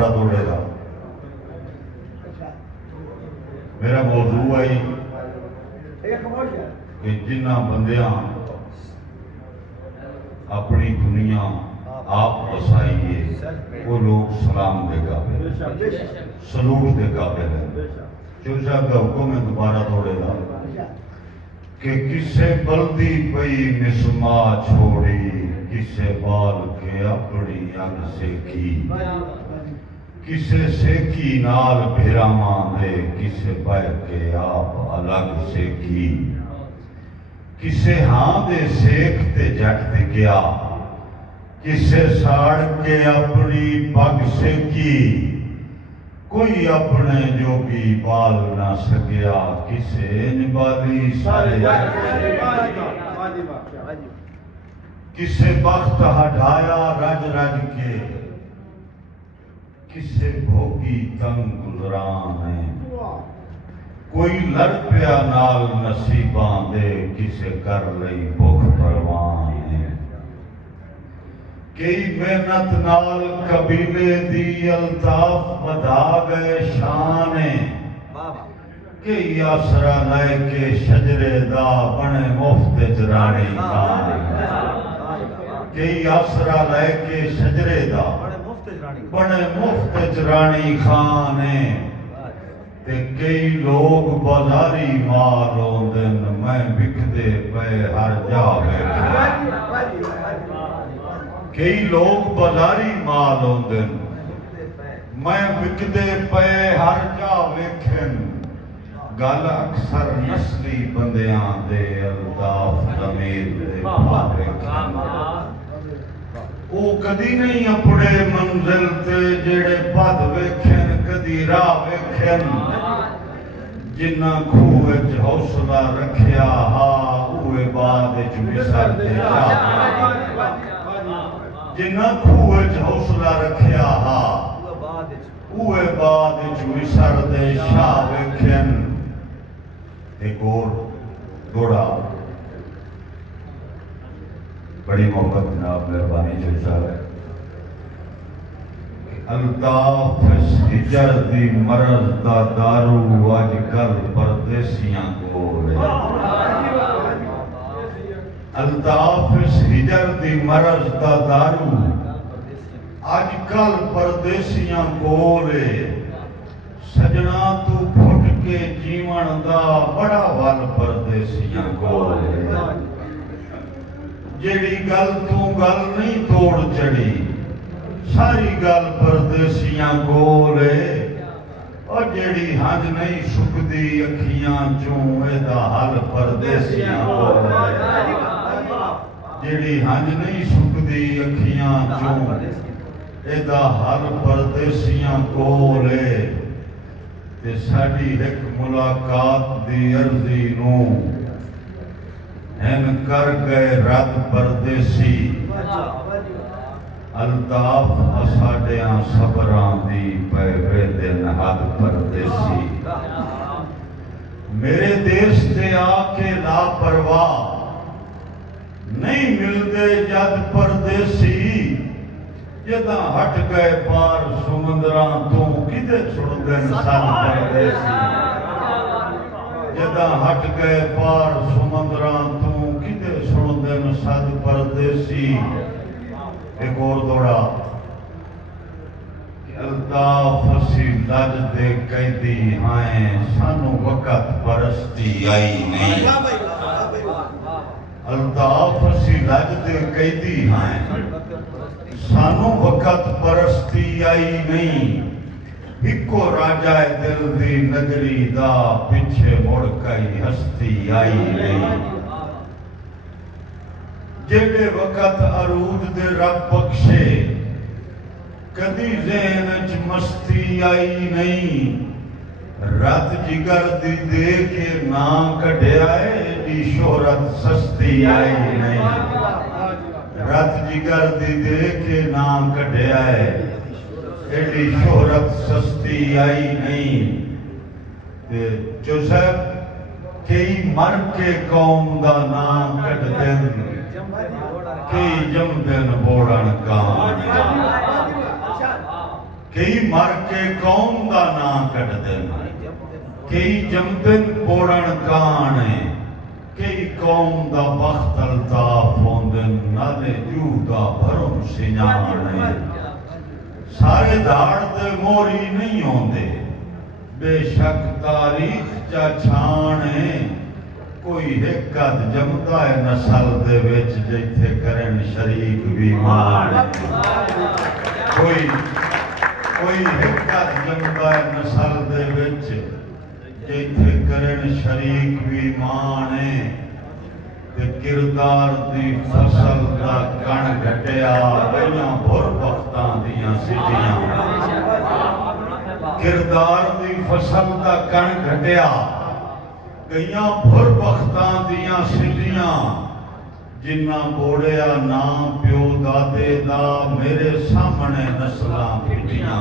دوڑے گا میرا موضوع ہے کہ جنہ بندیاں اپنی دنیا آپ بسائیے وہ لوگ سلام دے قابل سلوٹ دے قابل ہیں. چرچا کا حکم ہے دوبارہ دوڑے گا کہ کسے بلدی پئی مسما چھوڑی کسے بال کے اپنی اگ سے کی کسے سیکی نال بھیراواں دے کسے بہ کے آپ الگ سے کی کسے ہاں دے سیک تے جٹ تے گیا کسے ساڑ کے اپنی پگ سے کی کوئی اپنے جوگی بال نہ سکیا کسے نبالی سارے کسے بخت ہٹایا رج رج کے کسے بھوگی تنگ گزران ہے کوئی لڑ پیا نال نصیباں دے کسے کر لئی بھوک پروان ہے کئی محنت نال قبیلے دی الطاف بدا گئے شان ہے کئی آسرا لے کے شجرے دا بنے مفت جرانی خان کئی آسرا لے کے شجرے دا بنے مفت جرانی خان ہے تے کئی لوگ بازاری مال ہوندن میں بکدے پے ہر جا بیٹھے کئی لوگ بازاری مال ہوندن میں بکدے پے ہر جا ویکھن گل اکثر نسلی بندیاں دے الطاف ضمیر دے ویکھن او کدی نہیں اپنے منزل تے جڑے پد ویکھن کدی راہ ویکھن جنہ کھوہ وچ حوصلہ رکھیا ہا اوے بعد وچ وسر تے جا جنہ کھوہ وچ حوصلہ رکھیا ہا اوے بعد وچ وسر تے شاہ ویکھن ایک اور دوڑا بڑی محبت جناب مہربانی چلتا ہے الطاف ہجر دی مرض دا دارو آج کل پردیسیاں کو لے الطاف ہجر دی مرض دا دارو آج کل پردیسیاں کو لے سجنا تو پھٹ کے جیون دا بڑا وال پردیسیاں کو لے جیڑی گل تو گل نہیں توڑ چڑی ساری گل پردیسیاں گولے اور جیڑی ہنج نہیں سکدی اکھیاں چوں اے دا حل پردیسیاں گولے جیڑی ہنج نہیں سکدی اکھیاں چوں اے دا حل پردیسیاں گولے تے ساڈی ایک ملاقات دی عرضی نو ہن کر گئے رد پردیسی الطاف اساڈیاں صبراں دی پے وے دن حد پردیسی میرے دیس تے آ کے لاپرواہ نہیں ملدے جد پردیسی جداں ہٹ گئے پار سمندراں تو کدے چھڑ گئے سن پردیسی جداں ہٹ گئے پار سمندراں تو کدے سن دن سد پردیسی ایک اور دوڑا الطاف اسی لج دے قیدی ہائیں سانو وقت پرستی آئی نہیں الطاف اسی لج دے قیدی ہائیں سانو وقت پرستی آئی نہیں ہکو راجہ دل دی نگری دا پچھے مڑ کئی ہستی آئی نہیں جیڑے وقت عروج دے رب بخشے کدی ذہن وچ مستی آئی نہیں رات جگر دی دے کے نام کڈیا ہے دی شہرت سستی آئی نہیں رات جگر دی دے کے نام کڈیا ہے ایڈی شہرت سستی آئی نہیں جو صاحب کئی مر کے قوم دا نام کٹ دن کئی جم دن بوڑن کام کئی مر کے قوم دا نام کٹ دن کئی جمدن پوڑن کانے کئی قوم دا بخت الطاف ہوندن نالے جو دا بھرم سنیانے سارے دھاڑ دے موری نہیں ہوندے بے شک تاریخ چا چھانے کوئی حکت جمدہ ہے نسل دے وچ جیتھے کرن شریک بھی مانے کوئی حکت جمدہ ہے نسل دے وچ جیتھے کرن شریک بھی مانے تے کردار دی فصل دا کن گھٹیا گئیاں بھر بختاں دیاں سٹیاں کردار دی فصل دا کن گھٹیا گئیاں بھر بختاں دیاں سٹیاں جنہ بوڑیا نام پیو دادے دا میرے سامنے نسلاں پھٹیاں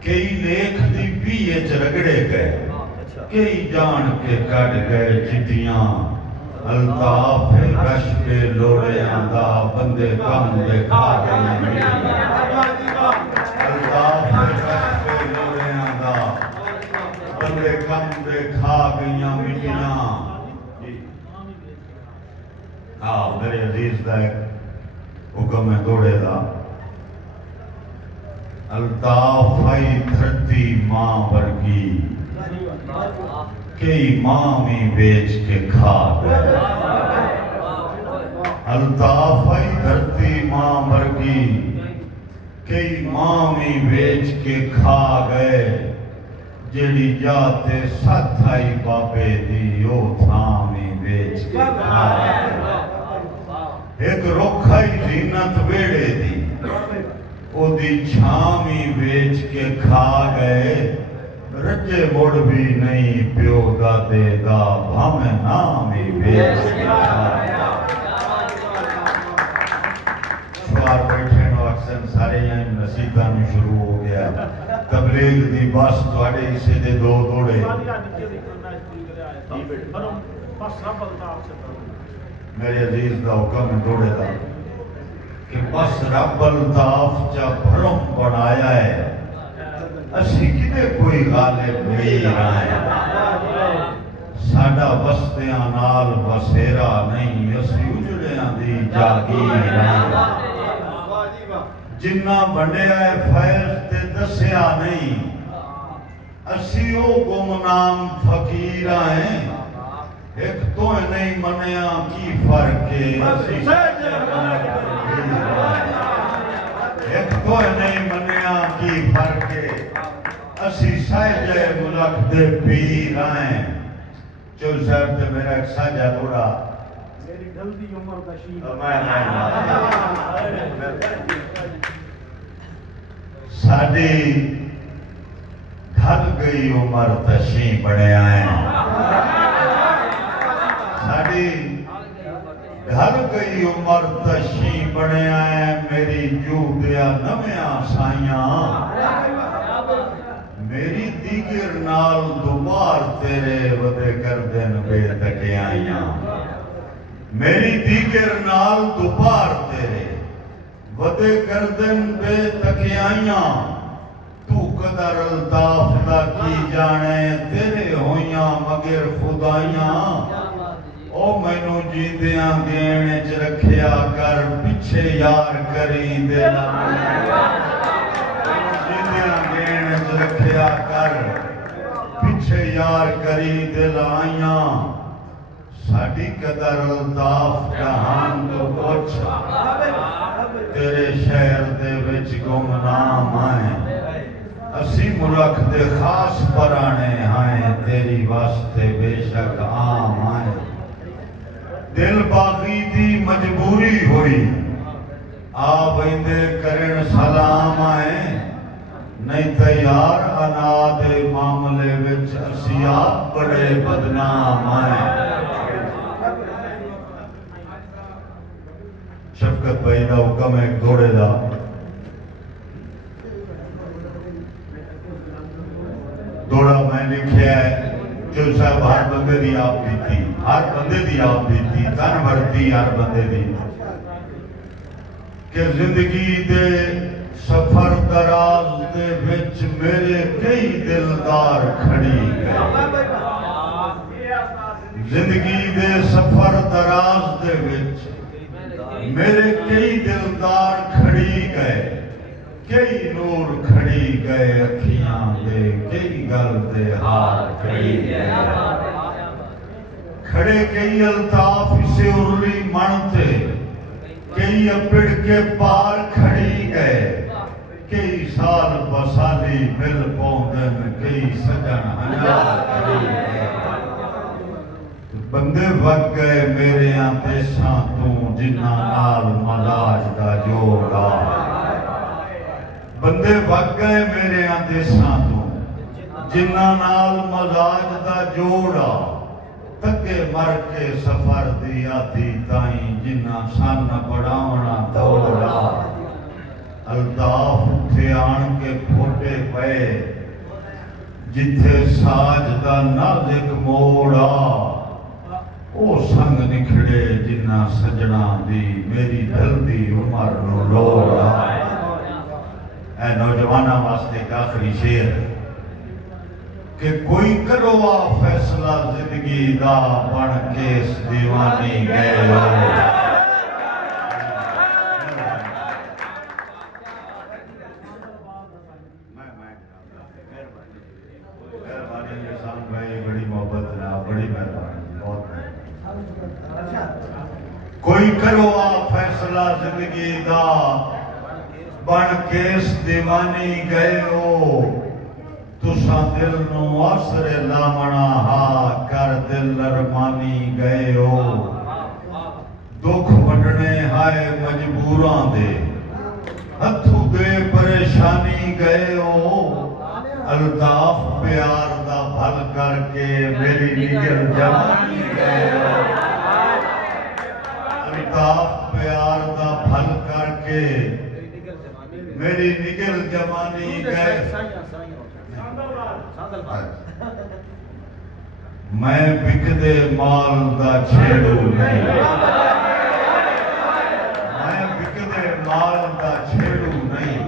کئی لیکھ دی بیئے چ رگڑے گئے کئی جان کے کٹ گئے چٹیاں الطاف رش پہ لوڑیاں دا بندے کم دے کھا گئے الطاف رش پہ لوڑیاں دا بندے کم دے کھا گئیاں مٹیاں میرے عزیز دا ایک حکم ہے دوڑے دا الطاف آئی دھرتی ماں ورگی کئی مامی بیچ کے کھا گئے الطاف آئی دھرتی ماں ورگی کئی مامی بیچ کے کھا گئے جیڑی جاتے ساتھ آئی بابے دی او تھامی بیچ کے کھا گئے ایک رکھائی زینت بیڑے دی او دی چھامی بیچ کے کھا گئے رجے موڑ بھی نہیں پیو دادے دا بھامے نامی بیچ کے کھا گئے شوار بیٹھے نو اکسن سارے یہاں نصیدہ میں شروع ہو گیا تبلیغ دی بس توڑے اسے دے دو دوڑے میرے عزیز دا حکم دوڑے دا کہ بس رب الطاف چا بھرم بڑھایا ہے اسی کدے کوئی غالب نہیں آئے ساڑا بستیاں نال بسیرا نہیں اسی اجڑیاں دی جاگی نہیں جنہ بڑھے آئے فیض تے دسیا نہیں اسی او گمنام فقیر آئیں ایک تو نہیں منیا کی فرق ہے ایک تو نہیں منیا کی فرق ہے اسی سائجے ملک دے پیر آئیں چل صاحب تے میرا ایک ساجہ دوڑا میری جلدی عمر تشین ساڑی ڈھل گئی عمر تشین بڑے آئیں ساڑی ڈھل گئی عمر تشین بڑے آئیں میری جو دیا نمیاں سائیاں میری دیگر نال دوبار تیرے ودے کر دن بے تکے آئیاں میری دیگر نال دوبار تیرے ودے کر دن بے تکے آئیاں تو قدر الطاف دا کی جانے تیرے ہویاں مگر خدایاں او مینو جیندیاں گینے چ رکھیا کر پچھے یار کری دینا جیندیاں گینے چ رکھیا کر پچھے یار کری دلائیاں ساڑی قدر الطاف جہان تو کچھ تیرے شہر دے وچ گمنام آئیں اسی ملک دے خاص پرانے آئیں تیری واسطے بے شک عام آئیں دل باقی دی مجبوری ہوئی آپ اندے کرن سلام آئیں نہیں تیار انا دے معاملے وچ اسی آپ بڑے بدنام آئیں شفقت بھائی دا حکم ایک دوڑے دا دوڑا میں لکھیا ہے جو صاحب ہر بندے دی آپ دیتی ہر بندے دی آپ دیتی تن ورتی ہر بندے دی کہ زندگی دے سفر دراز دے وچ میرے کئی دلدار کھڑی گئے زندگی دے سفر دراز دے وچ میرے کئی دلدار کھڑی گئے کئی نور کھڑی گئے اکھیاں دے کئی گل دے ہار کھڑی گئے کھڑے کئی الطاف سے ارلی منتے کئی اپڑ کے پار کھڑی گئے کئی سال بسالی مل پوندن کئی سجن ہنار کھڑی گئے بندے وقت گئے میرے آنتے ساتوں جنہ نال ملاج دا جوڑا بندے وقت گئے میرے آنتے ساتوں جنہ نال ملاج دا جوڑا تکے مر کے سفر دی آتی تائیں جنہ سن بڑھاونا دوڑا الطاف تھے آن کے کھوٹے پے جتھے ساج دا نازک موڑا او سنگ نکھڑے جنہ سجنا دی میری دل دی عمر نو لوڑا اے نوجوانہ واسطے ایک آخری شعر کہ کوئی کرو آ فیصلہ زندگی دا بن کے اس دیوانی گئے ہو مہربانی نظام بھائی بڑی محبت جناب بڑی مہربانی بہت کوئی کرو آ فیصلہ زندگی دا بن کے اس دیوانی گئے ہو تساں دل نو آسر لامنا ہا کر دل ارمانی گئے ہو دکھ وڈنے ہائے مجبوراں دے ہتھوں دے پریشانی گئے ہو الطاف پیار دا بھل کر کے میری نگل جوانی گئے ہو الطاف پیار دا بھل کر کے میری نگل جوانی گئے میں بکدے مال دا چھیڑو نہیں میں بکدے مال دا چھیڑو نہیں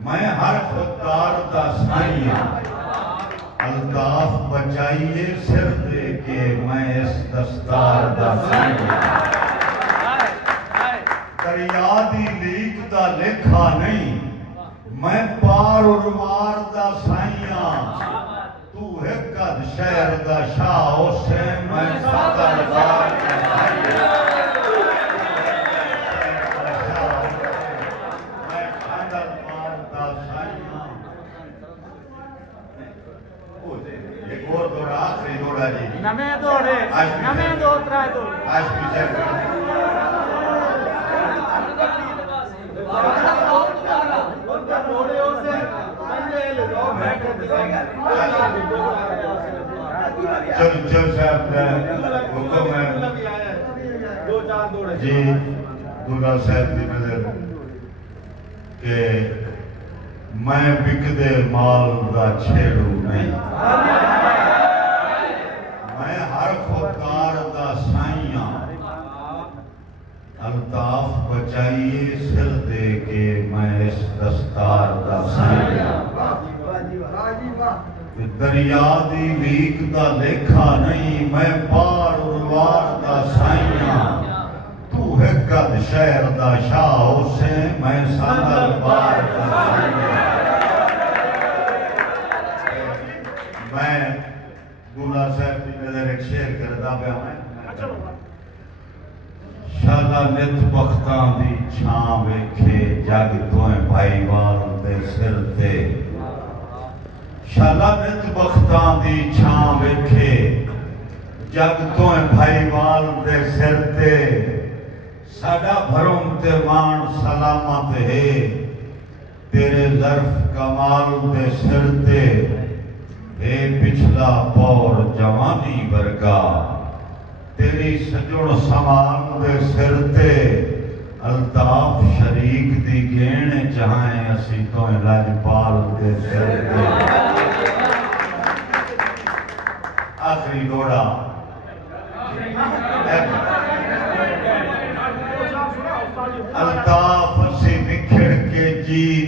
میں ہر خوددار دا سائیاں الطاف بچائیے سر دے کے میں اس دستار دا سائیاں دریا دی لیک دا لکھا نہیں میں پار اروار دا سائیاں تو ہے قد شہر دا شاہ اسے میں فضل بار دا سائیاں میں فضل بار دا سائیاں ایک اور دوڑا آخری دوڑا جی نمیں دوڑے نمیں دوڑا دوڑے آج پیچھے چل صاحب حکم ہے جی دلہا صاحب کی نظر کہ میں بکدے مال دا چھیڑو نہیں میں ہر خودکار دا سائیاں الطاف بچائیے سر دے کے میں اس دستار دا سائیاں دریا دی لیک دا لکھا نہیں میں پار اروار دا سائیاں تو ہے قد شہر دا شاہ اسے میں سندل بار دا سائیاں میں دلہا صاحب کی نظر ایک شعر کردہ پہ ہمیں شالا نت بختاں دی چھاں ویکھے جگ تویں بھائی وال دے سر تے شالا نت بختاں دی چھاں ویکھے جگ تویں بھائی وال دے سر تے ساڈا بھرم تے مان سلامت ہے تیرے ظرف کمال دے سر تے اے پچھلا پور جوانی ورگا تیری سجن سمال دے سر تے الطاف شریک دی گینے چاہیں اسی تو لاجپال دے سر تے آخری دوڑا الطاف سے نکھڑ کے جی